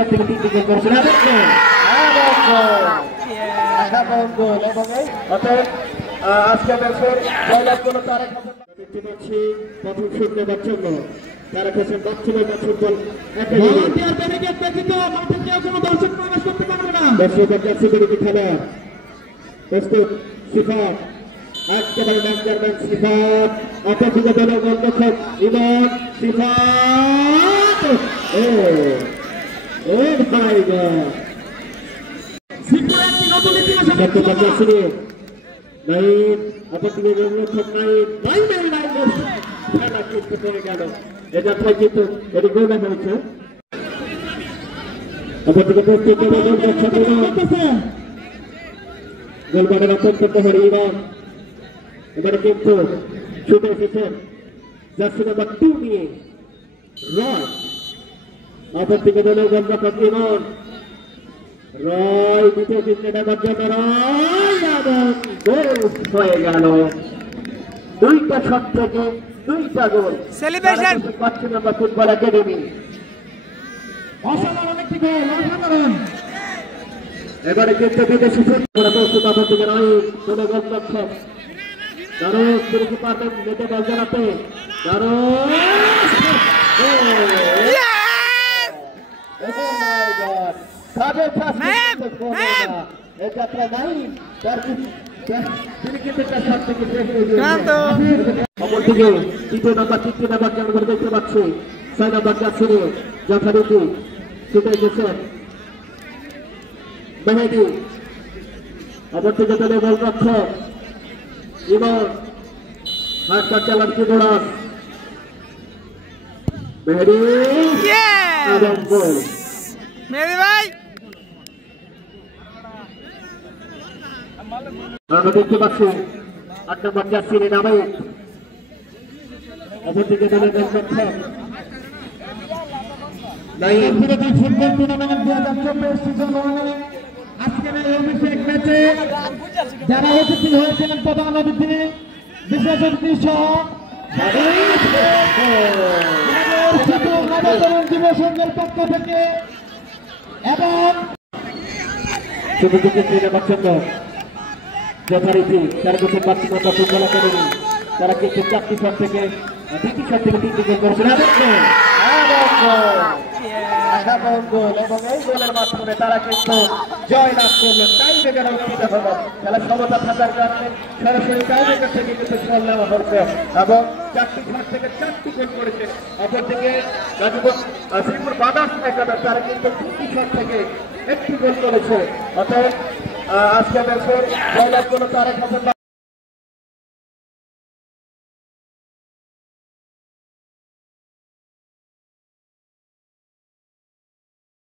আজকে ম্যাচের জয়লাভ করলো দেখতে পাচ্ছি প্রথম শুনতে পাচ্ছেন তারা খেলছেন দক্ষিণের ফুটবল খেলা প্রস্তুত সিফাত একেবারে ম্যানেজারম্যান সিফাত অপেক্ষিত দলের গোলরক্ষক ইমন সিফাত ও ভাই গড সিফাত নতুন ইতিহাসে দেখতে পাচ্ছি নাইম অপেক্ষিত গোলরক্ষক নাইম খেলা কিন্তু পড়ে গেল এটা প্রায় কিন্তু এটি গোল হয়েছে অপেক্ষিত প্রস্তুত গোলরক্ষক গোলবারে রক্ষণ করতে হবে ইমন এবারে কিন্তু ছুটে এসেছেন জার্সি নাম্বার 2 নিয়ে রয় অপরদিক দলের গোলরক্ষক ইমন রয় দ্বিতীয় চিত্রে নেবার জন্য রয় এবং গোল হয়ে গেল দুইটা শট থেকে দুইটা গোল সেলিব্রেশন 5 নম্বর ফুটবল একাডেমি অসাধারণ একটি গোল অসাধারণ এবারে কিন্তু বিদেশি ফুটবল প্রস্তুত অপরদিকে রয় দলের গোলরক্ষক দারুণ শুরু পারবেন নেটে বল জানাতে দারুণ অপরদিকে তৃতীয় নাম্বার জনগণ দেখতে পাচ্ছি 6 নম্বর জার্সি যথারীতি ছুটে গেছেন মেহেদি অপরদিকে দলের গোলরক্ষক ইমন হাতটা চালান কি দৌড়ান মেহেদি এবং গোল মেহেদি ভাই আমরা দেখতে পাচ্ছি 8 নম্বর জার্সির নামে অপরদিকে দলের গোলরক্ষক ফুটবল টুর্নামেন্ট 2024 সিজন 1 আজকের এই অভিষেক ম্যাচে যারা অতিথি হয়েছিলেন প্রধান অতিথি বিশেষ অতিথি সহ যুব সংঘের পক্ষ থেকে এবং যথারীতি তারা করছেন বাচ্চা ফুটবল একাডেমি তারা কিন্তু 4টি শট থেকে 2টি শট থেকে 3টি গোল করেছেন এবং এই গোলের মাধ্যমে তারা কিন্তু জয় লাভ করলেন টাইব্রেকার অনুষ্ঠিত হলো খেলা সমতা থাকার কারণে সরাসরি টাইব্রেকার থেকে কিন্তু গোল নেওয়া হচ্ছে এবং 4টি শট থেকে 4টি গোল করেছে অপরদিকে শ্রীপুর বাদাস একাদশ তারা কিন্তু 2টি শট থেকে 1টি গোল করেছে অর্থাৎ আজকে ম্যাচের জয় লাভ করলো তারা